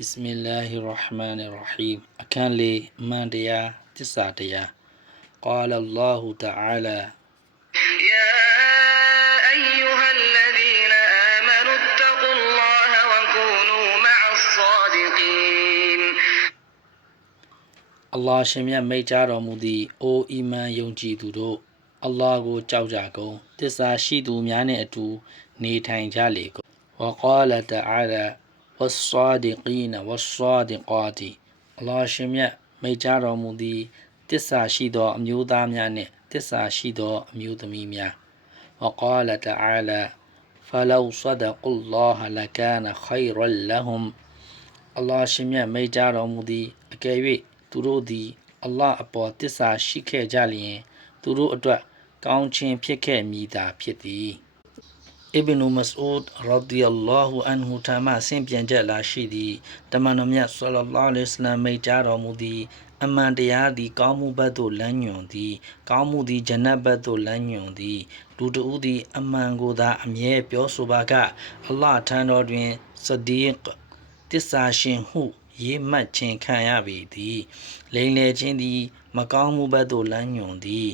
بسم الله الرحمن الرحيم أكان لي من ديا تسعة ديا قال الله تعالى يا أيها الذين آمنوا اتقوا الله وكونوا مع الصادقين အလ္လာဟ်ရှင်မြတ်မိတ်ကြားတော်မူသည့်အိုအီမန်ယုံကြည်သူတို့အလ္လာဟ်ကိုကြောက်ကြကုန်တစ္ဆာရှိသူများနှင့်အတူနေထိုင်ကြလေကုန်ဝကာလတအာလာ ဝဆ္ဆာဒီကီနဝဆ္ဆာဒီကာတီအလ္လာဟ်ရှင်မြတ်မိတ်ကြားတော်မူသည့်တစ္ဆာရှိသောအမျိုးသားများနှင့်တစ္ဆာရှိသောအမျိုးသမီးများဝကာလတအာလာ فلو صدقوا الله لكان خيرا لهم အလ္လာဟ်ရှင်မြတ်မိတ်ကြားတော်မူသည်အကယ်၍သူတို့သည်အလ္လာဟ်အပေါ်တစ္ဆာရှိခဲ့ကြလျင်သူတို့အတွက်ကောင်းခြင်းဖြစ်ခဲ့မည်သာဖြစ်သည် အစ်ဘနူမစအူဒ်ရာဒီယ ල් လာဟူအန်ဟူထာမဆင့်ပြန်ချက်လာရှိသည်တမန်တော်မြတ်ဆလ္လာလာဟ်အလိုင်းဝါဆလမ်မိတ်ကြားတော်မူသည်အမှန်တရားသည်ကောင်းမှုဘက်သို့လမ်းညွှန်သည် ကောင်းမှုသည်ဂျနတ်ဘက်သို့လမ်းညွှန်သည်လူတဦးသည် အမှန်ကိုသာအမြဲပြောဆိုပါကအလ္လာဟ်ထံတော်တွင်ဆဒီကတစ္ဆာရှင်ဟုရေးမှတ်ခြင်းခံရပေသည်လိန်လေခြင်းသည် မကောင်းမှုဘက်သို့လမ်းညွန်သည်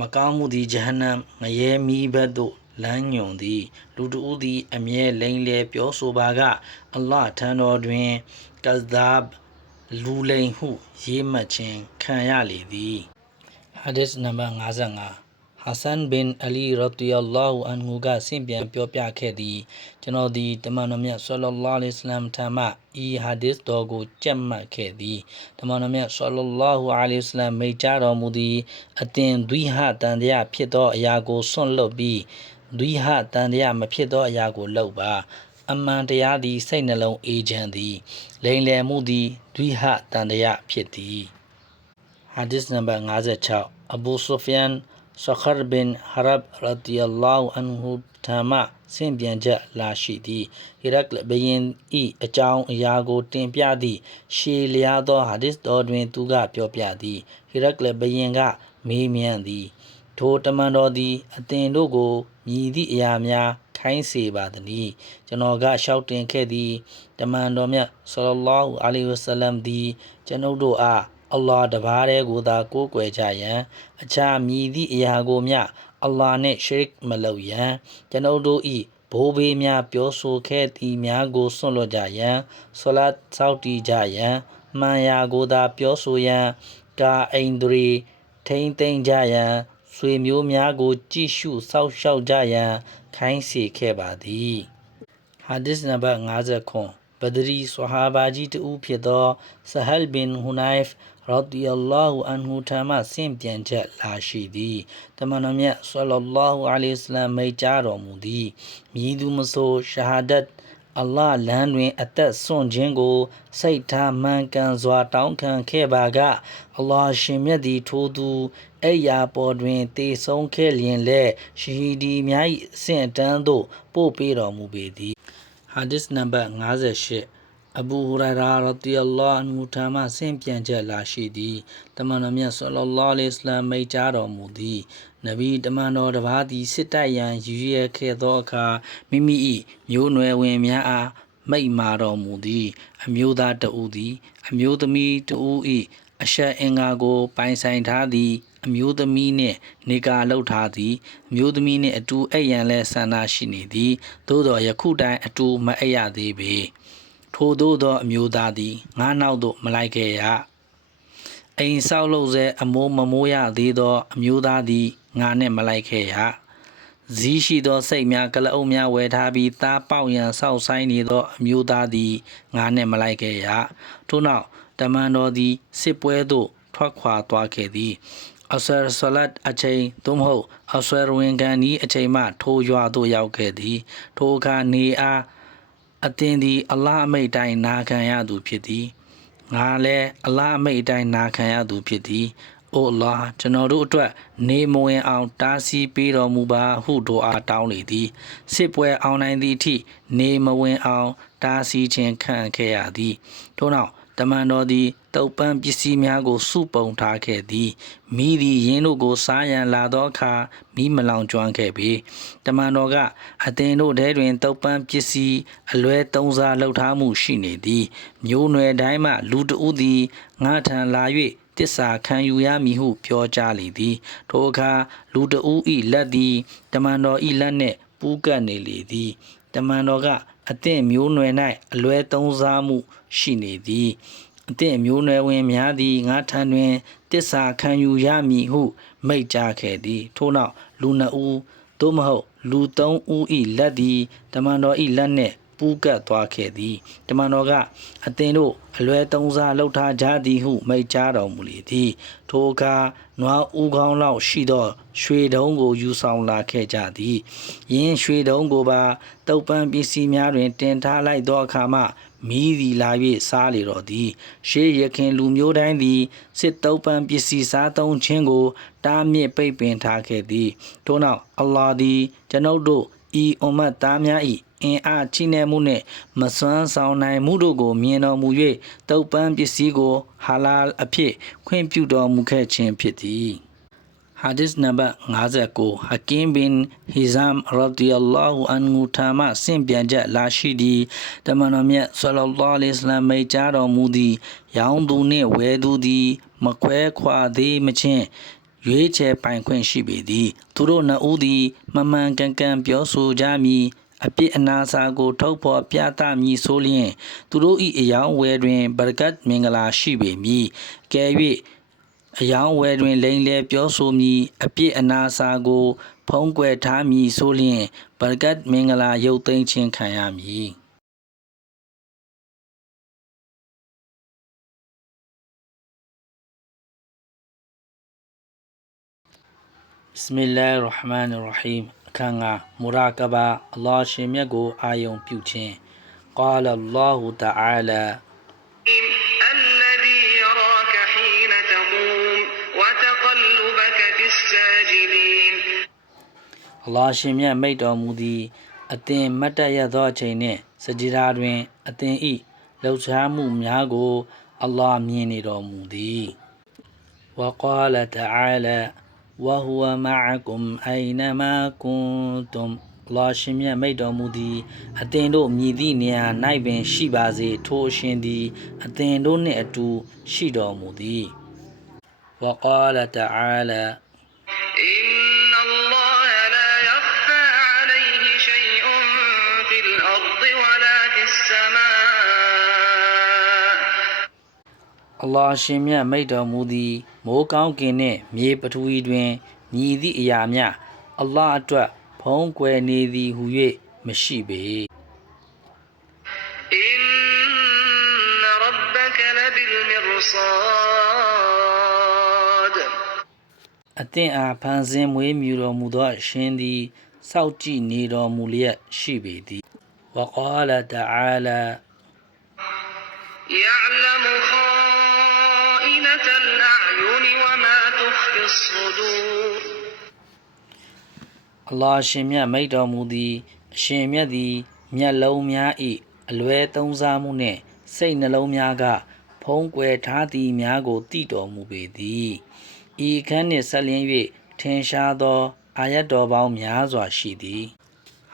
မကောင်းမှုသည်ဂျဟန္နမ်ငရဲမီးဘက်သို့ လမ်းညွန်သည် လူတဦးသည် အမြဲလိန်လေပြောဆိုပါက အလ္လာဟ်ထံတော်တွင် ကဇဒဘ် လူလိန်ဟု ရေးမှတ်ခြင်း ခံရလေသည် ဟာဒီသ်နံပါတ်55ဟာဆန်ဘင် အလီရဒီယလာဟူအန်ဟူက ဆင့်ပြန်ပြောပြခဲ့သည် ကျွန်တော်သည် တမန်တော်မြတ်ဆလ္လာလာဟ်အလိုင်းဝါဆလမ်ထံမှ ဤဟာဒီသ်တော်ကို ကြက်မှတ်ခဲ့သည်တမန်တော်မြတ်ဆလ္လာလာဟူအလိုင်းဝါဆလမ်မိန့်ကြားတော်မူသည် အသင် ဒွိဟ တန်တရားဖြစ်သောအရာကို စွန့်လွတ်ပြီး ဒွိဟတန်တရားမဖြစ်သောအရာကိုလုပ်ပါအမှန်တရားသည်စိတ်နှလုံးအေးချမ်းသည်လိန်လယ်မှုသည်ဒွိဟတန်တရားဖြစ်သည်ဟာဒီသ်နံပါတ်56အဘူဆူဖီယန်ဆခရ်ဘင်ဟရဘ်ရဒီယလာဟူအန်ဟူထာမဆင့်ပြန်ချက်လာရှိသည်ဟီရက်လဘယင်ဤအကြောင်းအရာကို တင်ပြသည့်ရှေလျားသောဟာဒီသ်တော်တွင် သူကပြောပြသည်ဟီရက်လဘယင်ကမေးမြန်းသည် ထိုတမန်တော်သည် အသင်တို့ကိုမြည်သည့်အရာများ ခိုင်းစေပါသည်။ကျွန်တော်ကလျှောက်တင်ခဲ့သည်တမန်တော်မြတ်ဆလ္လာလာဟူအလိုင်ဝဆလမ်သည် ကျွန်ုပ်တို့အားအလ္လာဟ်တပါးတည်းကိုသာကိုးကွယ်ကြရန်အခြားမြည်သည့်အရာကိုမျှအလ္လာဟ်နှင့်ရှရစ်မလုပ်ရန်ကျွန်ုပ်တို့၏ဘိုးဘေးများပြောဆိုခဲ့သည်များကိုစွန့်လွတ်ကြရန်ဆလတ်စောက်တည်ကြရန်မှန်ရာကိုသာပြောဆိုရန်ကာအိန္ဒြေထိမ့်သိမ့်ကြရန် ဆွေမျိုးများကို ကြည့်ရှုစောင့်ရှောက်ကြရန် ခိုင်းစေခဲ့ပါသည်ဟာဒီသ်နံပါတ်50ခွန်ဘဒရီဆွဟာဘာကြီးတူဖြစ်သောဆဟလ်ဘင်ဟူနိုင်ဖ်ရာဒီယလာဟူအန်ဟူထာမဆင့်ပြန်ချက်လာရှိသည်တမန်တော်မြတ်ဆလလာဟူအလိုင်ဝါဆလမ်မိန့်ကြားတော်မူသည်မြည်သူမဆိုရှာဟာဒတ် အလ္လာဟ်လမ်းတွင် အသက်ဆွန့်ခြင်းကို စိတ်ထားမှန်ကန်စွာ တောင်းခံခဲ့ပါက အလ္လာဟ်ရှင်မြတ်သည် ထိုသူအဲ့ရာပေါ်တွင်တေဆုံးခဲ့လျင်လဲရှဟီဒီများ၏အဆင့်အတန်းသို့ ပို့ပေးတော်မူပေသည် ဟာဒီသ်နံပါတ် 58 အဘူဟူရိုင်ရာရဒီယလာအန်ဟူထာမဆင့်ပြန်ချက်လာရှိသည်တမန်တော်မြတ်ဆလ္လာလာဟ်အလိုင်းဝါဆလမ်မိန့်ကြားတော်မူသည်နဗီတမန်တော်တစ်ပါးသည်စစ်တိုက်ရန်ရည်ရွယ်ခဲ့သောအခါမိမိ၏မျိုးနွယ်ဝင်များအားမိန့်မာတော်မူသည် အမျိုးသားတဦးသည် အမျိုးသမီးတဦး၏အရှက်အင်္ဂါကို ပိုင်ဆိုင်ထားသည်အမျိုးသမီးနှင့်နေကာလှုပ်ထားသည်အမျိုးသမီးနှင့်အတူအိပ်ရန်လဲဆန္ဒရှိနေသည်သို့တော်ယခုတိုင်အတူမအိပ်ရသေးပေ ထိုသို့သောအမျိုးသားသည်ငါနောက်သို့မလိုက်ခဲ့ရအိမ်ဆောက်လုပ်စေအမိုးမမိုးရသေးသောအမျိုးသားသည်ငါနှင့်မလိုက်ခဲ့ရဇီးရှိသောစိတ်များကလအုပ်များဝယ်ထားပြီးသားပေါက်ရန်ဆောက်ဆိုင်နေသောအမျိုးသားသည်ငါနှင့်မလိုက်ခဲ့ရထို့နောက်တမန်တော်သည်စစ်ပွဲသို့ထွက်ခွာသွားခဲ့သည်အဆရဆလတ်အချိန်သို့မဟုတ်အဆွဲဝင်ကန်ဤအချိန်မှထိုရွာသို့ရောက်ခဲ့သည်ထိုအခါနေအား အသင်သည်အလ္လာဟ်အမိတ်တိုင်းနာခံရသူဖြစ်သည်ငါလည်းအလ္လာဟ်အမိတ်တိုင်းနာခံရသူဖြစ်သည်အိုအလ္လာဟ်ကျွန်တော်တို့အတွက်နေမဝင်အောင် တားဆီးပေးတော်မူပါဟုတို့အားတောင်းလေသည်စစ်ပွဲအောင်နိုင်သည့်အထိနေမဝင်အောင် တားဆီးခြင်းခံခဲ့ရသည်ထို့နောက်တတမန်တော်သည် တုတ်ပန်းပစ္စည်းများကို စုပုံထားခဲ့သည်မိသည်ယင်းတို့ကို စားရန်လာသောအခါမိမလောင်ကျွမ်းခဲ့ပေတမန်တော်ကအသင်တို့ထဲတွင်တုတ်ပန်းပစ္စည်းအလွဲသုံးစားလှုပ်ထားမှုရှိနေသည်မျိုးနွယ်တိုင်းမှလူတဦးသည်ငါထံလာ၍တစ္ဆာခံယူရမည်ဟုပြောကြားလေသည်ထိုအခါလူတဦး၏လက်သည်တမန်တော်၏လက်နှင့်ပူးကပ်နေလေသည်တမန်တော်ကအသင့်မျိုးနွယ်၌အလွဲသုံးစားမှုရှိနေသည် အသင့်မျိုးနွယ်ဝင်များသည်ငါထံတွင်တစ္ဆာခံယူရမည်ဟုမိန့်ကြားခဲ့သည်ထို့နောက်လူနှစ်ဦးသို့မဟုတ်လူသုံးဦး၏လက်သည်တမန်တော်၏လက်နှင့်ပူးကပ်သွားခဲ့သည်တမန်တော်ကအသင်တို့အလွဲသုံးစားလှုပ်ထားကြသည်ဟုမိန့်ကြားတော်မူလေသည်ထိုအခါနွားဦးကောင်းလောက်ရှိသော ရွှေတုံးကိုယူဆောင်လာခဲ့ကြသည်ယင်းရွှေတုံးကိုပါတုပ်ပန်းပစ္စည်းများတွင်တင်ထားလိုက်သောအခါမှ မီးသည်လာ၍စားလေတော့သည် ရှေးရခင်လူမျိုးတိုင်းသည်စစ်တုပ်ပန်းပစ္စည်းစားသုံးခြင်းကို တားမြစ်ပိတ်ပင်ထားခဲ့သည်ထို့နောက်အလ္လာဟ်သည်ကျွန်ုပ်တို့ဤအွမ်မတ်သားများ၏အင်အားချိနေမှုနှင့်မစွမ်းဆောင်နိုင်မှုတို့ကိုမြင်တော်မူ၍တုပ်ပန်းပစ္စည်းကိုဟာလာအဖြစ်ခွင့်ပြုတော်မူခဲ့ခြင်းဖြစ်သည် Hadith number 59 Hakim bin Hizam radiyallahu anhu ထာမဆင့်ပြန်ချက်လာရှိသည်တမန်တော်မြတ်ဆလ္လာလဟ်အလိုင်းဝါဆလမ်မိန့်ကြားတော်မူသည်ရောင်းသူနှင့်ဝယ်သူသည်မခွဲခွာသေးမချင်းရွေးချယ်ပိုင်ခွင့်ရှိပေသည် သူတို့နှစ်ဦးသည်မမှန်ကန်ကန်ပြောဆိုကြမည်အပြစ်အနာစာကိုထုတ်ဖော်ပြသမည်ဆိုလျင် သူတို့၏အယောင်ဝယ်တွင်ဘရကတ်မင်္ဂလာရှိပေမည်ကဲ၍ အယောင်ဝယ်တွင်လိန်လေပြောဆိုမည်အပြစ်အနာစာကို ဖုံးကွယ်ထားမည်ဆိုလျင်ဘရကတ်မင်္ဂလာရုပ်သိမ်းခြင်းခံရမည် بسم الله الرحمن الرحيم အခန်းငါမူရာကဘာအလ္လာဟ်ရှင်မြတ်ကိုအာယုံပြုခြင်း قال الله تعالى အလ္လာဟ်ရှင်မြတ်မိတ်တော်မူသည်အသင်မတ်တရသောအချိန်နှင့်စကြဒါတွင် အသင်ဤလှုပ်ရှားမှုများကိုအလ္လာဟ်မြင်နေတော်မူသည် وقال تعالى وهو معكم أينما كنتم အလ္လာဟ်ရှင်မြတ်မိတ်တော်မူသည်အသင်တို့မြည်သည့်နေရာ၌ပင် ရှိပါစေထိုအရှင်သည် အသင်တို့နှင့်အတူရှိတော်မူသည် وقال تعالى إن အလ္လာဟ်ရှင်မြတ်မိတ်တော်မူသည်မိုးကောင်းကင်နှင့်မြေပထဝီတွင်မြည်သည့်အရာများအလ္လာဟ်အတွက်ဖုံးကွယ်နေသည်ဟု၍မရှိပေ إن ربك لبالمرصاد အသင်အားဖန်ဆင်းမွေးမြူတော်မူသောအရှင်သည်စောင့်ကြည့်နေတော်မူလျက်ရှိပေသည် وقال تعالى يعلم خائنة အလ္လာဟ်ရှင်မြတ်မိတ်တော်မူသည်အရှင်မြတ်သည်မျက်လုံးများ၏အလွဲသုံးစားမှုနှင့်စိတ်နှလုံးများက ဖုံးကွယ်ထားသည်များကိုသိတော်မူပေသည်ဤအခန်းနှင့်ဆက်လျင်း၍ထင်ရှားသောအာယတ်တော်ပေါင်းများစွာရှိသည်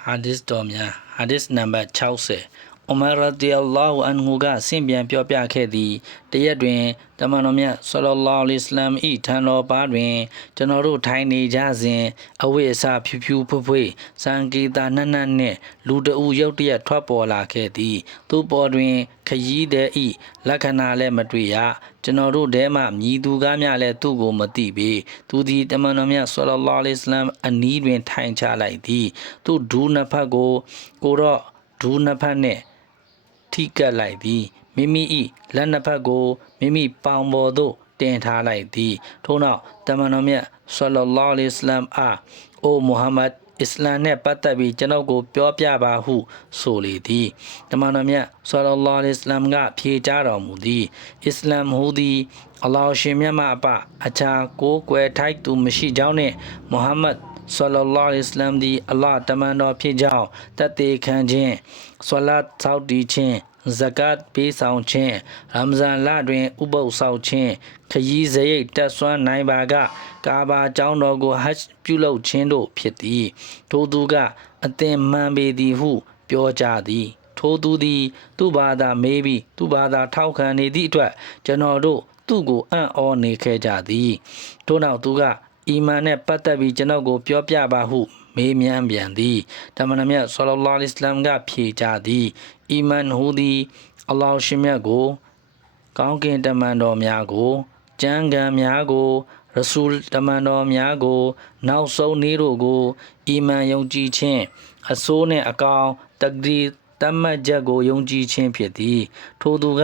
ဟာဒစ်တော်များဟာဒစ်နံပါတ်60 အမရဒီအလ္လာဟူအန်ဟူကဆင့်ပြန်ပြောပြခဲ့သည်တရက်တွင်တမန်တော်မြတ်ဆလ္လာလာလိစလမ်၏ထံတော်ပါတွင် ကျွန်တော်တို့ထိုင်နေကြစဉ်အဝိအစဖြူဖြူဖွဖွစံကေတာနတ်နတ်နှင့်လူတအူရုတ်တရက်ထွက်ပေါ်လာခဲ့သည်သူပေါ်တွင်ခยีတဲ့ဤလက္ခဏာလည်းမတွေ့ရကျွန်တော်တို့ထဲမှမြည်သူကားများလည်းသူ့ကိုမသိပေသူသည်တမန်တော်မြတ်ဆလ္လာလာလိစလမ်အနီးတွင်ထိုင်ချလိုက်သည်သူဒူးနှစ်ဖက်ကိုကိုတော့ဒူးနှစ်ဖက်နှင့် ထိကပ်လိုက်သည်မိမိ၏လက်နှစ်ဖက်ကိုမိမိပေါင်ပေါ်သို့တင်ထားလိုက်သည်ထို့နောက်တမန်တော်မြတ်ဆလ္လာလာလိစလမ်အားအိုမုဟမ္မဒ်အစ္စလာမ်နှင့်ပတ်သက်ပြီးကျွန်ုပ်ကိုပြောပြပါဟုဆိုလေသည်တမန်တော်မြတ်ဆလ္လာလာလိစလမ်ကဖြေကြားတော်မူသည်အစ္စလာမ်ဟူသည်အလ္လာဟ်ရှင်မြတ်မှအပအခြားကိုးကွယ်ထိုက်သူမရှိကြောင်းနှင့်မုဟမ္မဒ်ဆလ္လာလာလဟ်အစ္စလမ်သည်အလ္လာဟ်တမန်တော်ဖြစ်ကြောင်းတတ်သေးခံခြင်း ဆွလတ်သောက်တည်ခြင်းဇကတ်ပေးဆောင်ခြင်းရမဇန်လတွင် ဥပုသ်ဆောင်ခြင်းခရီးစရိတ်တက်ဆွမ်းနိုင်ပါက ကာဘာကျောင်းတော်ကိုဟတ်ပြုလုပ်ခြင်းတို့ဖြစ်သည် ထိုသူကအသင်မှန်ပေသည်ဟု ပြောကြသည်ထိုသူသည် သူ့ဘာသာမေးပြီးသူ့ဘာသာထောက်ခံနေသည့်အတွက်ကျွန်တော်တို့သူ့ကိုအံ့ဩနေခဲ့ကြသည်ထို့နောက်သူကအီမန်နှင့်ပတ်သက်ပြီးကျွန်တော်ကိုပြောပြပါဟု မေးမြန်းပြန်သည်တမန်တော်မြတ်ဆလ္လာလဟ်အလိုင်းဝါဆလမ်ကဖြေကြသည်အီမန်ဟူသည်အလ္လာဟ်ရှင်မြတ်ကို ကောင်းကင်တမန်တော်များကိုကျမ်းဂန်များကိုရဆူလ်တမန်တော်များကို နောက်ဆုံးနေ့တို့ကိုအီမန်ယုံကြည်ခြင်းအစိုးနှင့်အကောင်တဂရီတတ်မှတ်ချက်ကိုယုံကြည်ခြင်းဖြစ်သည် ထိုသူက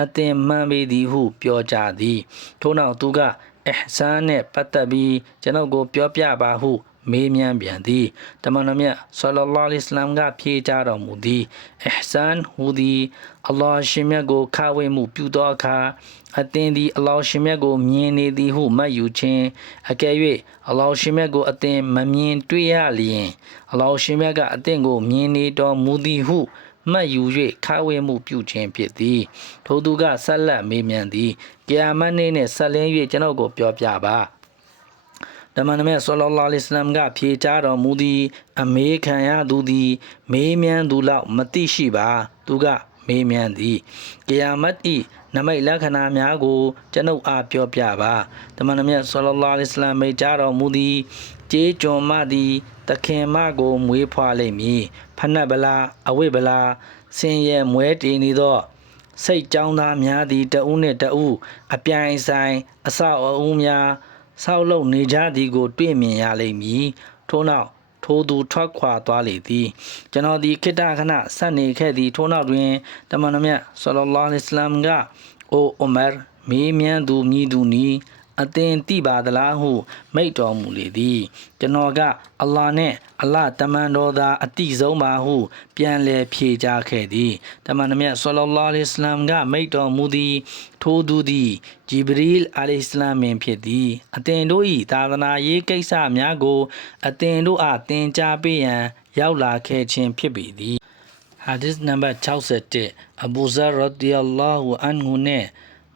အသင်မှန်ပေသည်ဟု ပြောကြသည် ထို့နောက်သူကအဟ်ဆန်နှင့်ပတ်သက်ပြီးကျွန်ုပ်ကို ပြောပြပါဟု မေးမြန်းပြန်သည်တမန်တော်မြတ်ဆလ္လာလဟ်အလိုင်းဝါဆလမ်ကဖြေကြတော်မူသည်အဟ်ဆန်ဟူသည်အလ္လာဟ်ရှင်မြတ်ကိုခဝေမှုပြုသောအခါအသင်သည်အလ္လာဟ်ရှင်မြတ်ကိုမြင်နေသည်ဟုမှတ်ယူခြင်းအကယ်၍အလ္လာဟ်ရှင်မြတ်ကိုအသင်မမြင်တွေ့ရလျင်အလ္လာဟ်ရှင်မြတ်ကအသင်ကိုမြင်နေတော်မူသည်ဟုမှတ်ယူ၍ခဝေမှုပြုခြင်းဖြစ်သည်ထိုသူကဆက်လက်မေးမြန်းသည်ကီယာမတ်နေ့နှင့်ဆက်လင်း၍ကျွန်ုပ်ကိုပြောပြပါ တမန်တော်မြတ်ဆလ္လာလဟ်အလိုင်းဝါဆလမ်ကဖြေကြားတော်မူသည် အမေးခံရသူသည် မေးမြန်းသူလောက်မသိရှိပါ သူက မေးမြန်းသည်ကီယာမတ်ဤနမိတ်လက္ခဏာများကို ကျွန်ုပ်အားပြောပြပါတမန်တော်မြတ်ဆလ္လာလဟ်အလိုင်းဝါဆလမ်မိန့်ကြားတော်မူသည်ကျေးကျွန်မသည်တခင်မကို မွေးဖွားလိမ့်မည်ဖနက်ဗလာအဝိဗလာဆင်းရဲမွဲတည်နေသောစိတ်ကြောင်းသားများသည်တဦးနှင့်တဦးအပြိုင်ဆိုင် အဆောက်အအုံများ ဆောက်လုပ်နေကြသည်ကို တွေ့မြင်ရလိမ့်မည်ထို့နောက်ထိုသူထွက်ခွာသွားလေသည်ကျွန်တော်သည်ခိတ္တခဏဆက်နေခဲ့သည်ထို့နောက်တွင်တမန်တော်မြတ်ဆလ္လာလဟ်အလိုင်းဝါဆလမ်ကအိုအိုမာမေးမြန်းသူမြည်သူနီး အသင်တိပါသလားဟုမိန့်တော်မူလေသည်ကျွန်တော်ကအလ္လာဟ်နှင့်အလ္လာဟ်တမန်တော်သာအတိဆုံးပါဟု ပြန်လည်ဖြေကြားခဲ့သည်တမန်တော်မြတ်ဆလ္လာလဟ်အလိုင်းဝါဆလမ်ကမိန့်တော်မူသည် ထိုသူသည်ဂျီဘရီလ်အလိုင်စလမ်မင်ဖြစ်သည်အသင်တို့၏သာသနာရေးကိစ္စများကို အသင်တို့အားသင်ကြားပေးရန် ရောက်လာခဲ့ခြင်းဖြစ်ပေသည် Hadith number 61 Abu Zar radiyallahu anhu နဲ့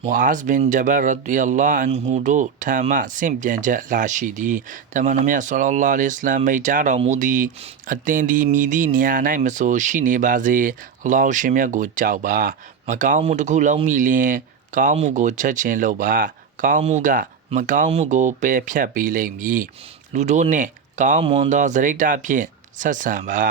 Muaz bin Jabal radiyallahu anhu တို့ထံမှဆင့်ပြန်ချက်လာရှိသည်တမန်တော်မြတ်ဆလ္လာလဟ်အလိုင်းဝါဆလမ်မိန့်ကြားတော်မူသည်အသင်သည်မိသည့်နေရာ၌မဆိုရှိနေပါစေအလ္လာဟ်ရှင်မြတ်ကိုကြောက်ပါမကောင်းမှုတစ်ခုလုံးမိလျင်ကောင်းမှုကိုချက်ချင်းလုပ်ပါကောင်းမှုကမကောင်းမှုကိုပယ်ဖြတ်ပေးလိမ့်မည်လူတို့နှင့်ကောင်းမွန်သောဇရိတ္တဖြင့်ဆက်ဆံပါ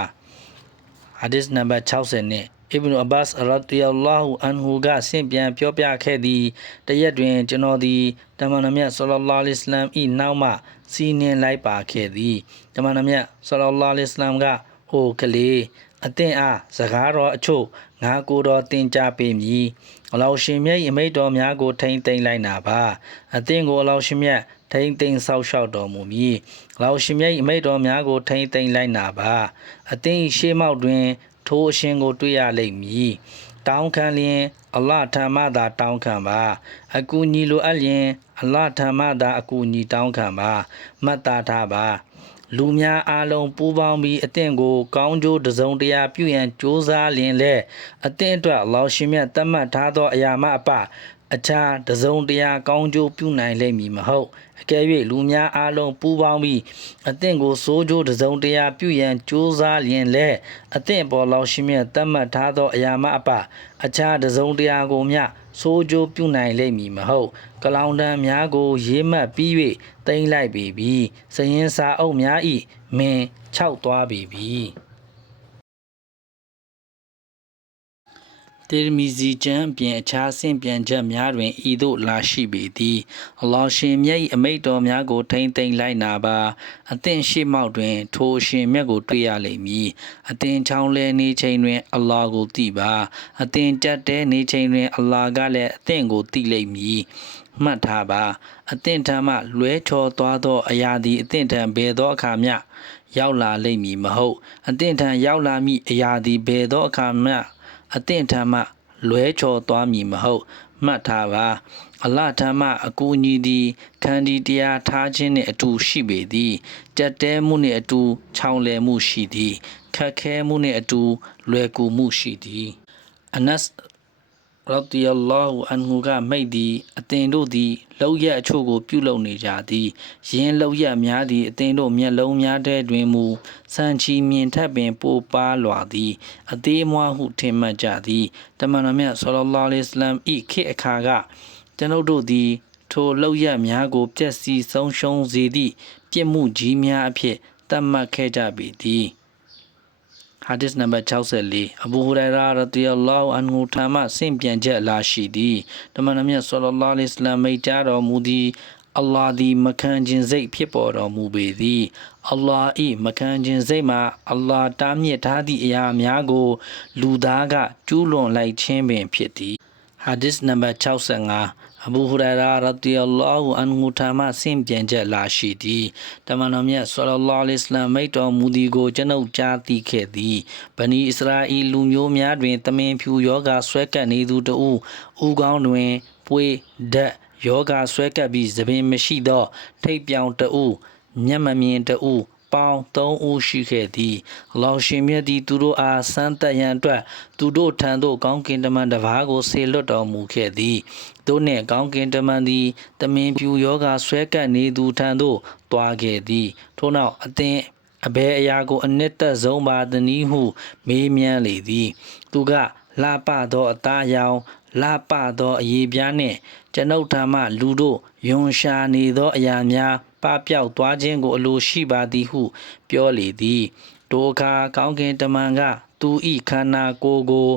hadith number 60နဲ့ အစ်ဘနအဘတ်ရဒီယလာဟူအန်ဟူကဆင့်ပြန်ပြောပြခဲ့သည်တရက်တွင်ကျွန်တော်သည်တမန်တော်မြတ်ဆလ္လာလဟ်အလိုင်းဝါဆလမ်၏နောက်မှစီးနှင်လိုက်ပါခဲ့သည်တမန်တော်မြတ်ဆလ္လာလဟ်အလိုင်းဝါဆလမ်ကဟိုကလေးအသင်အားစကားတော်အချို့ငါကိုယ်တော်တင်ကြပေးမည်အလောင်းရှင်မြတ်၏အမိတ်တော်များကိုထိမ့်သိမ့်လိုက်နာပါအသင်ကိုအလောင်းရှင်မြတ်ထိမ့်သိမ့်ဆောက်ရှောက်တော်မူမည်အလောင်းရှင်မြတ်၏အမိတ်တော်များကိုထိမ့်သိမ့်လိုက်နာပါအသင်၏ရှေးမောက်တွင် ထိုအရှင်ကိုတွေ့ရလိမ့်မည်တောင်းခံလျင်အလ္လာဟ်ထံမှသာတောင်းခံပါအကူညီလိုအပ်လျင်အလ္လာဟ်ထံမှသာအကူညီတောင်းခံပါမှတ်သားထားပါလူများအားလုံးပူးပေါင်းပြီးအသင်ကို ကောင်းကျိုးတစုံတရာပြုရန်ကြိုးစားလျင်လဲအသင်အတွက်အလောင်းရှင်မြတ်တတ်မှတ်ထားသောအရာမှအပ အခြားတစုံတရာကောင်းကျိုးပြုနိုင်လိမ့်မည်မဟုတ်အကယ်၍လူများအားလုံးပူးပေါင်းပြီးအသင်ကိုစိုးကျိုးတစုံတရာပြုရန်ကြိုးစားလျင်လဲအသင်ပေါ်လောင်ရှင်မြတ်တတ်မှတ်ထားသောအရာမှအပအခြားတစုံတရာကိုမျှစိုးကျိုးပြုနိုင်လိမ့်မည်မဟုတ်ကလောင်တန်များကို ရေးမှတ်ပြီး၍တင်လိုက်ပေပြီစရင်စာအုပ်များဤမင်း၆သွားပေပြီ တေမီဇီကျမ်းအပြင်အခြားဆင့်ပြန်ချက်များတွင်ဤသို့လာရှိပေသည်အလ္လာဟ်ရှင်မြတ်၏အမိန့်တော်များကိုထိမ့်သိမ့်လိုက်နာပါအသင်ရှိမောက်တွင် ထိုအရှင်မြတ်ကိုတွေ့ရလိမ့်မည်အသင်ချောင်းလဲနေချိန်တွင် အလ္လာဟ်ကိုသိပါအသင်ကြက်တဲနေချိန်တွင် အလ္လာဟ်ကလည်းအသင်ကိုသိလိမ့်မည်မှတ်ထားပါအသင်ထံမှလွဲချော်သွားသော အရာသည်အသင်ထံဘယ်သောအခါမျှရောက်လာလိမ့်မည်မဟုတ်အသင်ထံရောက်လာမည့်အရာသည်ဘယ်သောအခါမျှ အသင်ထံမှလွဲချော်သွားမည်မဟုတ် မှတ်ထားပါအလ္လာဟ်ထံမှအကူအညီသည်ခန္ဒီတရားထားခြင်းနှင့်အတူရှိပေသည်ကြက်တဲမှုနှင့်အတူချောင်းလည်မှုရှိသည်ခက်ခဲမှုနှင့်အတူလွယ်ကူမှုရှိသည်အနတ် ရဒီယလာဟူအန်ဟူကမိတ်သည်အသင်တို့သည်လောက်ရက်အချို့ကိုပြုလုပ်နေကြသည်ယင်းလောက်ရက်များသည်အသင်တို့မျက်လုံးများထဲတွင်မူစံချီမြင်ထက်ပင်ပိုပါလွာသည် အသေးမွားဟုထင်မှတ်ကြသည်တမန်တော်မြတ်ဆလ္လာလဟ်အလိုင်းဝါဆလမ်ဤခေတ်အခါကကျွန်ုပ်တို့သည် ထိုလောက်ရက်များကိုပျက်စီးဆုံးရှုံးစေသည့်ပြစ်မှုကြီးများအဖြစ်သတ်မှတ်ခဲ့ကြပေသည် ဟာဒစ်နံပါတ်64အဘူဟူရိုင်ရာရဒီအလာဟူအန်ဟူထံမှဆင့်ပြန်ချက်လာရှိသည်တမန်တော်မြတ်ဆလ္လာလဟ်အလိုင်းဝါဆလမ်မိန့်ကြားတော်မူသည်အလ္လာဟ်သည်မခံခြင်းစိတ်ဖြစ်ပေါ်တော်မူပေသည်အလ္လာဟ်၏မခံခြင်းစိတ်မှာအလ္လာဟ်တားမြစ်ထားသည့်အရာများကို လူသားကကျူးလွန်လိုက်ခြင်းပင်ဖြစ်သည်ဟာဒစ်နံပါတ်65 အဘူဟူရိုင်ရာရဒီအလာဟူအန်ဟူထံမှဆင့်ပြန်ချက်လာရှိသည်တမန်တော်မြတ်ဆလ္လာလဟ်အလိုင်းဝါဆလမ်မိန့်တော်မူသည်ကိုကျွန်ုပ်ကြားသိခဲ့သည်ဗနီအစ္စရာအီလူမျိုးများတွင်တမင်ဖြူယောဂါဆွဲကပ်နေသူတဦးဦးကောင်းတွင်ပွေးဓာတ်ယောဂါဆွဲကပ်ပြီးသပင်မရှိသော ထိပ်ပြောင်တဦးမျက်မမြင်တဦး ပေါင်း၃ဦးရှိခဲ့သည်အလောင်းရှင်မြတ်သည်သူတို့အားစမ်းသက်ရန်အတွက်သူတို့ထံသို့ကောင်းကင်တမန်တစ်ပါးကိုဆေလွတ်တော်မူခဲ့သည်တို့နှင့်ကောင်းကင်တမန်သည်တမင်ပြူယောဂါဆွဲကပ်နေသူထံသို့တွားခဲ့သည်ထို့နောက်အသင်အဘယ်အရာကိုအနှစ်သက်ဆုံးပါသနည်းဟု မေးမြန်းလေသည်သူကလှပသောအသားရောင်လှပသောအရေးပြားနှင့်ကျွန်ုပ်ထံမှလူတို့ယွန်ရှာနေသောအရာများ ပပျောက်သွားခြင်းကိုအလိုရှိပါသည်ဟု ပြောလေသည်ထိုအခါကောင်းကင်တမန်ကသူဤခန္ဓာကိုယ်ကို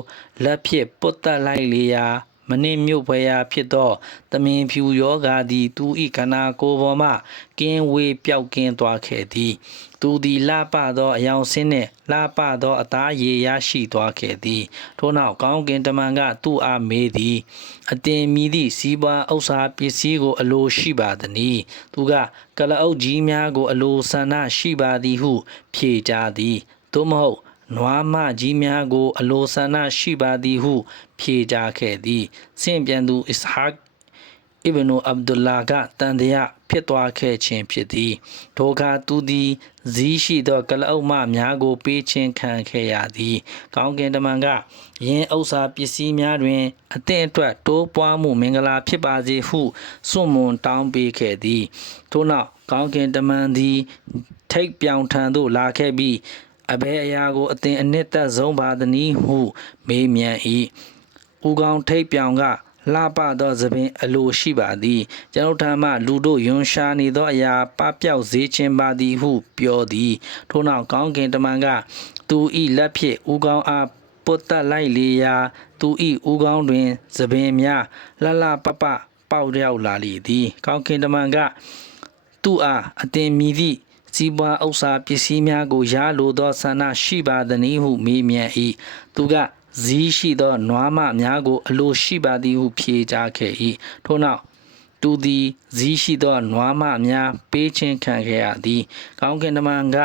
လက်ဖြင့်ပုတ်တက်လိုက်လေရာ မနှင့်မြုပ်ဖွယ်ရာဖြစ်သောတမင်ဖြူယောဂါသည် သူဤခန္ဓာကိုယ်ပေါ်မှကင်းဝေးပျောက်ကင်းသွားခဲ့သည်သူသည်လှပသောအယောင်ဆင်းနှင့်လှပသောအသားရည်ရရှိသွားခဲ့သည်ထို့နောက်ကောင်းကင်တမန်ကသူ့အားမေးသည်အတင်မီသည့်စီးပွားဥစ္စာပစ္စည်းကိုအလိုရှိပါသနည်းသူကကလအုပ်ကြီးများကိုအလိုဆန္ဒရှိပါသည်ဟု ဖြေကြားသည်သို့မဟုတ် နွားမကြီးများကို အလိုဆန္ဒရှိပါသည်ဟု ဖြေကြားခဲ့သည်ဆင့်ပြန်သူအစ္စဟာက်အစ်ဘနူအဗ်ဒူလာကတန်တရာဖြစ်သွားခဲ့ခြင်းဖြစ်သည်ထိုအခါသူသည်ဇီးရှိသော ကလအုပ်မများကို ပေးခြင်းခံခဲ့ရသည်ကောင်းကင်တမန်ကယင်းဥစ္စာပစ္စည်းများတွင် အသင့်အတွက်တိုးပွားမှုမင်္ဂလာဖြစ်ပါစေဟုစွန့်မွန်တောင်းပေးခဲ့သည်ထို့နောက်ကောင်းကင်တမန်သည် ထိတ်ပြောင်ထံသို့လာခဲ့ပြီး အဘယ်အရာကိုအသင်အနှစ်သက်ဆုံးပါသနည်းဟု မေးမြန်း၏ဦးကောင်းထိတ်ပြောင်ကလှပသောသပင်အလိုရှိပါသည်ကျွန်ုပ်ထံမှလူတို့ယွန်ရှာနေသောအရာပပျောက်စေခြင်းပါသည်ဟု ပြောသည်ထို့နောက်ကောင်းကင်တမန်က သူဤလက်ဖြင့်ဦးကောင်းအားပုတ်တက်လိုက်လေရာ သူဤဦးကောင်းတွင်သပင်များလှလှပပပေါက်ရောက်လာလေသည် ကောင်းကင်တမန်ကသူ့အားအတင်မြည်သည့် စီးပွားဥစ္စာပစ္စည်းများကိုရလိုသောဆန္ဒရှိပါသနည်းဟုမေးမြန်း၏သူကဇီးရှိသောနွားမများကို အလိုရှိပါသည်ဟုဖြေကြားခဲ့၏ထို့နောက်သူသည်ဇီးရှိသောနွားမများပေးခြင်းခံခဲ့ရသည် ကောင်းကင်တမန်က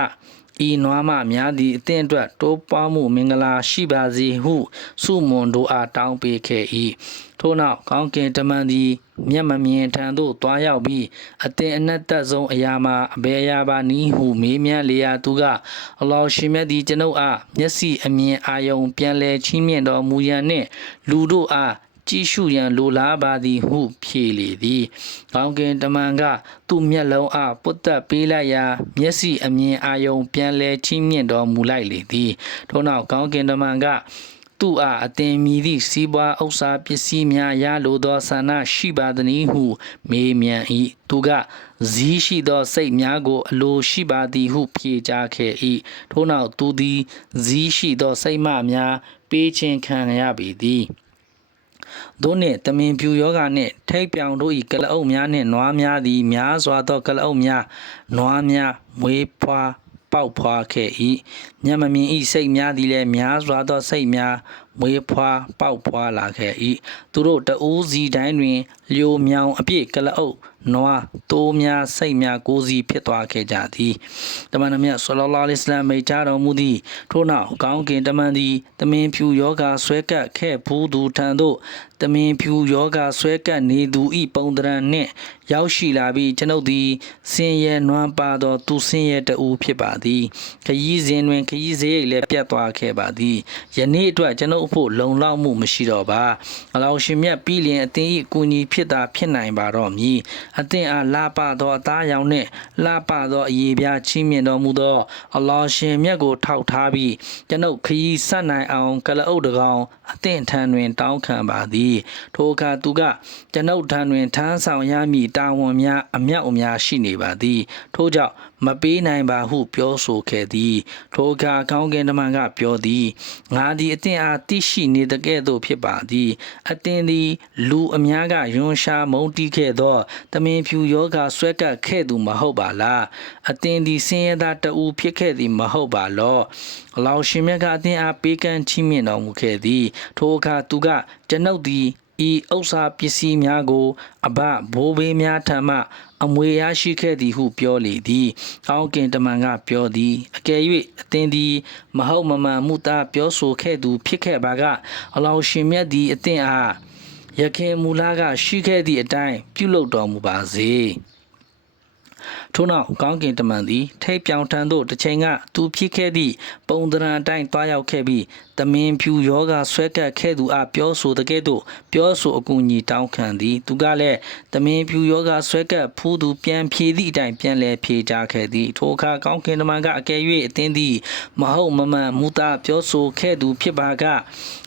ဤနွားမများသည်အသင်အတွက်တိုးပွားမှုမင်္ဂလာရှိပါစေဟုစုမွန်တို့အားတောင်းပေးခဲ့၏ထို့နောက်ကောင်းကင်တမန်သည်မျက်မမြင်ထံသို့တွားရောက်ပြီးအသင်အနက်သက်ဆုံးအရာမှာအဘယ်အရာပါနည်းဟုမေးမြန်းလေရာသူကအလ္လာဟ်ရှင်မြတ်သည်ကျွန်ုပ်အားမျက်စိအမြင်အာယုံပြန်လဲချီးမြှင့်တော်မူရန်နှင့်လူတို့အား ကြည့်ရှုရန်လိုလားပါသည်ဟု ဖြေလေသည်။ကောင်းကင်တမန်က သူ့မျက်လုံးအားပုတ်သက်ပေးလိုက်ရာမျက်စိအမြင်အာယုံပြန်လဲချီးမြှင့်တော်မူလိုက်လေသည်။ထို့နောက်ကောင်းကင်တမန်ကသူ့အားအသင်မြည်သည့်စီးပွားဥစ္စာပစ္စည်းများရလိုသောဆန္ဒရှိပါသနည်းဟုမေးမြန်း၏သူကဇီးရှိသောစိတ်များကို အလိုရှိပါသည်ဟုဖြေကြားခဲ့၏ထို့နောက်သူသည်ဇီးရှိသောစိတ်မများ ပေးခြင်းခံရပေသည် သို့နှင့်တမင်ဖြူယောဂနှင့်ထိတ်ပြောင်တို့၏ကလအုပ်များနှင့်နွားများသည်များစွာသောကလအုပ်များနွားများမွေးဖွားပေါက်ဖွာခဲ့၏မျက်မမြင်၏စိတ်များသည်လည်းများစွာသောစိတ်များမွေးဖွားပေါက်ဖွာလာခဲ့၏သူတို့တအိုးစီတိုင်းတွင်လျိုမြောင်အပြည့်ကလအုပ် နွားတိုးများစိတ်များကိုယ်စီဖြစ်သွားခဲ့ကြသည်တမန်တော်မြတ်ဆလ္လာလဟ်အလိုင်းဝါဆလမ်မိန့်ကြားတော်မူသည်ထို့နောက်ကောင်းကင်တမန်သည်တမင်ဖြူယောဂါဆွဲကပ်ခဲ့ဘူးသူထံသို့တမင်ဖြူယောဂါဆွဲကပ်နေသူဤပုံတရံနှင့် ရောက်ရှိလာပြီးကျွန်ုပ်သည်ဆင်းရဲနွမ်းပါသောသူဆင်းရဲတဦးဖြစ်ပါသည်ခရီးစဉ်တွင်ခရီးစရိတ်လည်းပြတ်သွားခဲ့ပါသည်ယနေ့အတွက်ကျွန်ုပ်အဖို့လုံလောက်မှုမရှိတော့ပါအလောင်းရှင်မြတ်ပြီးလျင်အသင်၏အကူအညီဖြစ်တာဖြစ်နိုင်ပါတော့မည်အသင်အားလာပသောအသားရောင်နှင့်လာပသောအရေးပြားချီးမြှင့်တော်မူသောအလောင်းရှင်မြတ်ကိုထောက်ထားပြီးကျွန်ုပ်ခရီးဆက်နိုင်အောင် ကလအုပ်တကောင်အသင်ထံတွင် တောင်းခံပါသည် ထိုအခါသူကကျွန်ုပ်ထံတွင်ထမ်းဆောင်ရမည့်တာဝန်များအမြောက်အများရှိနေပါသည် ထို့ကြောင့် မပေးနိုင်ပါဟုပြောဆိုခဲ့သည်ထိုအခါကောင်းကင်တမန်ကပြောသည်ငါသည်အသင်အားသိရှိနေတဲ့ကဲ့သို့ဖြစ်ပါသည်အသင်သည် လူအများကယွန်ရှာမုန်တီးခဲ့သောတမင်ဖြူယောဂဆွဲကပ်ခဲ့သူမဟုတ်ပါလားအသင်သည်ဆင်းရဲသားတဦးဖြစ်ခဲ့သည်မဟုတ်ပါလောအလောင်းရှင်မြတ်ကအသင်အားပေးကမ်းချီးမြှင့်တော်မူခဲ့သည် ထိုအခါသူကကျွန်ုပ်သည် ဤဥစ္စာပစ္စည်းများကိုအဘဘိုးဘေးများထံမှ အမွေရရှိခဲ့သည်ဟုပြောလေသည်။ကောင်းကင်တမန်ကပြောသည်အကယ်၍အသင်သည် မဟုတ်မမှန်မှုသားပြောဆိုခဲ့သူဖြစ်ခဲ့ပါကအလောင်းရှင်မြတ်သည်အသင်အားယခင်မူလကရှိခဲ့သည့်အတိုင်းပြုလုပ်တော်မူပါစေ။ ထို့နောက်ကောင်းကင်တမန်သည်ထိပ်ပြောင်ထံသို့တစ်ချိန်ကသူဖြစ်ခဲ့သည့်ပုံသဏ္ဍာန်အတိုင်းတွားရောက်ခဲ့ပြီးတမင်ဖြူယောဂဆွဲကပ်ခဲ့သူအားပြောဆိုတဲ့ကဲ့သို့ပြောဆိုအကူအညီတောင်းခံသည်သူကလည်းတမင်ဖြူယောဂဆွဲကပ်ဖူးသူပြန်ဖြေသည့်အတိုင်းပြန်လဲဖြေကြခဲ့သည်ထိုအခါကောင်းကင်တမန်ကအကယ်၍အသင်းသည်မဟုတ်မမှန်မူတာပြောဆိုခဲ့သူဖြစ်ပါက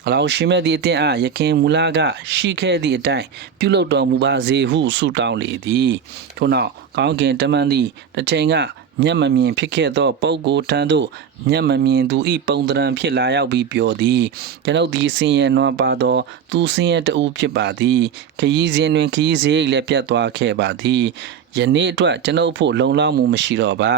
အလောင်းရှင်မြတ်သည့်အသင်းအားယခင်မူလကရှိခဲ့သည့်အတိုင်းပြုလုပ်တော်မူပါစေဟုဆုတောင်းလေသည်ထို့နောက်ကောင်းကင်တမန်သည်တစ်ချိန်ကမျက်မမြင်ဖြစ်ခဲ့သောပုဂ္ဂိုလ်ထံသို့မျက်မမြင်သူဤပုံတရံဖြစ်လာရောက်ပြီးပြောသည်ကျွန်ုပ်သည်ဆင်းရဲနွမ်းပါသော သူဆင်းရဲတဦးဖြစ်ပါသည်ခရီးစဉ်တွင်ခရီးစရိတ်လည်းပြတ်သွားခဲ့ပါသည်ယနေ့အတွက်ကျွန်ုပ်ဖို့လုံလောက်မှုမရှိတော့ပါ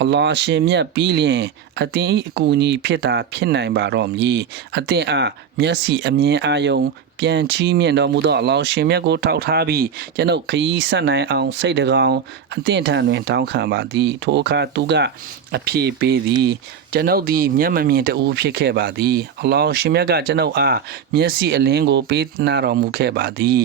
အလ္လာဟ်အရှင်မြတ်ပြီးလျင်အသင်ဤအကူအညီဖြစ်တာဖြစ်နိုင်ပါတော့မည်အသင်အားမျက်စိအမြင်အာယုံ ပြန်ချီးမြှင့်တော်မူသောအလောင်းရှင်မြတ်ကိုထောက်ထားပြီးကျွန်ုပ်ခရီးဆက်နိုင်အောင်စိတ်တကောင်အသင့်ထံတွင်တောင်းခံပါသည်ထိုအခါသူကအဖြေပေးသည်ကျွန်ုပ်သည်မျက်မမြင်တူဖြစ်ခဲ့ပါသည်အလောင်းရှင်မြတ်ကကျွန်ုပ်အားမျက်စိအလင်းကိုပေးနာတော်မူခဲ့ပါသည်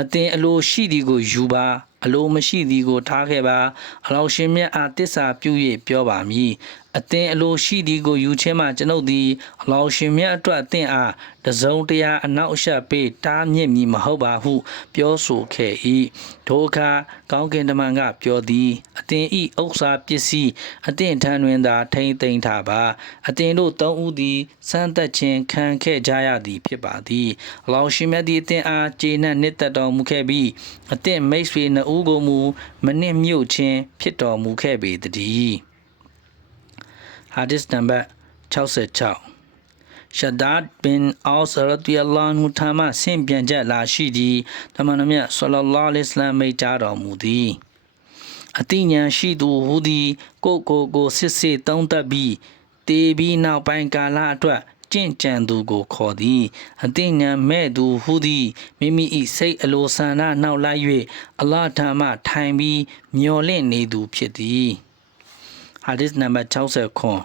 အသင်အလိုရှိသည်ကိုယူပါ အလိုမရှိသည်ကိုထားခဲ့ပါအလောင်းရှင်မြတ်အားတစ္ဆာပြု၍ပြောပါမည်အသင်အလိုရှိသည်ကိုယူခြင်းမှကျွန်ုပ်သည်အလောင်းရှင်မြတ်အတွက်အသင်အားတစုံတရာအနောက်အရှက်ပေးတားမြစ်မည်မဟုတ်ပါဟု ပြောဆိုခဲ့၏ထိုအခါကောင်းကင်တမန်ကပြောသည်အသင်ဤဥစ္စာပစ္စည်းအသင်ထံတွင်သာထိမ့်သိမ်းထားပါအသင်တို့သုံးဦးသည်စမ်းသက်ခြင်းခံခဲ့ကြရသည်ဖြစ်ပါသည်အလောင်းရှင်မြတ်သည်အသင်အားကျေနပ်နှစ်သက်တော်မူခဲ့ပြီးအသင်မိတ်ဆွေနှစ်ဦးကိုမူမနစ်မြုပ်ခြင်းဖြစ်တော်မူခဲ့ပေတည်း hadith number 66ရှဒတ်ဘင်အောဆရတီအလာဟူထာမဆင့်ပြန်ချက်လာရှိသည်တမန်တော်မြတ်ဆလလောလဟ်အလัยဟိမိတ်ကြားတော်မူသည်အတိညာဏ်ရှိသူဟူသည် ကိုယ့်ကိုယ်ကိုစစ်စစ်သုံးသပ်ပြီးတေပြီးနောက်ပိုင်းကာလအတွက် ကျင့်ကြံသူကိုခေါ်သည်အတိညာဏ်မဲ့သူဟူသည်မိမိ၏စိတ်အလိုဆန္ဒနောက်လိုက်၍အလ္လာဟ်ထံမှထိုင်ပြီးမျော်လင့်နေသူဖြစ်သည် hadith number 60ခွန်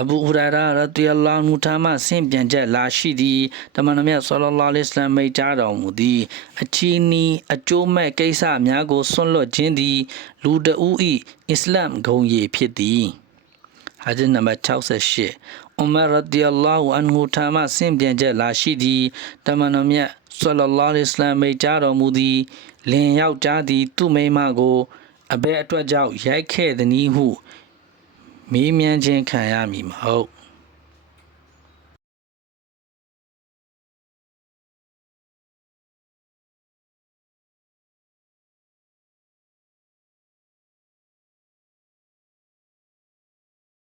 အဘူဟူရာရာရတီအလာဟူထာမဆင့်ပြန်ချက်လာရှိသည်တမန်တော်မြတ်ဆလလောလဟ်အလัยဟိမိတ်ကြားတော်မူသည်အချီနီအကျိုးမဲ့ကိစ္စများကိုဆွန့်လွတ်ခြင်းသည် လူတဦး၏အစ္စလမ်ဂုဏ်ရည်ဖြစ်သည် ဟာဒီနံပါတ်68အူမာရဒီအလာဟူအန်ဟူထာမဆင့်ပြန်ချက်လာရှိသည်တမန်တော်မြတ်ဆလလောလဟ်အလัยဟိမိတ်ကြားတော်မူသည်လင်ယောက်ျားသည်သူ့မိန်းမကိုအဘဲအတွက်ကြောင့်ရိုက်ခဲ့သည်နည်းဟုမေးမြန်းခြင်းခံရမည်မဟုတ်